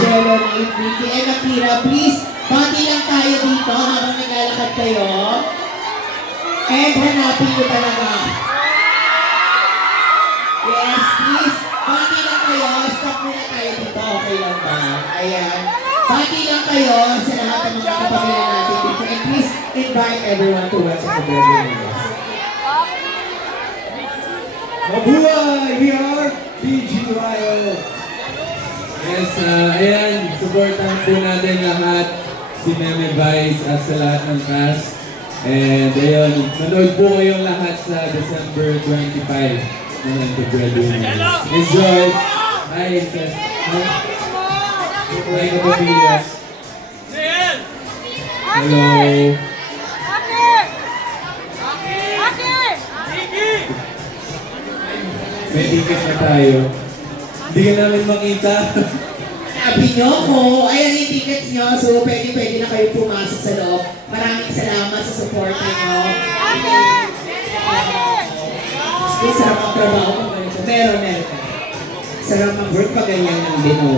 Jello, Vicky, and Akira, please, bati lang tayo dito habang naglalakad kayo. And hanapin nyo talaga. Yes, please, bati lang kayo. Stop muna tayo dito. Okay lang ba? Ayan. Bati lang kayo sa lahat ng mga kapamilya natin dito. And please, invite everyone to watch the video. Mabuhay! We are BGYO! Yes, ayan, supportan po natin lahat si Meme Vice at sa lahat ng cast. And ayun, manood po kayong lahat sa December 25 ng Integrado. Enjoy! Hi, sir. Hi, kapamilya. Hello! May ticket na tayo. Hindi ka namin makita. Sabi nyo ko, ayan yung tickets nyo. So, pwede na kayo pumasok sa loob. Maraming salamat sa support nyo. Sarap ang trabaho ko. Meron. Sarap ang work pag ganyan ng bino.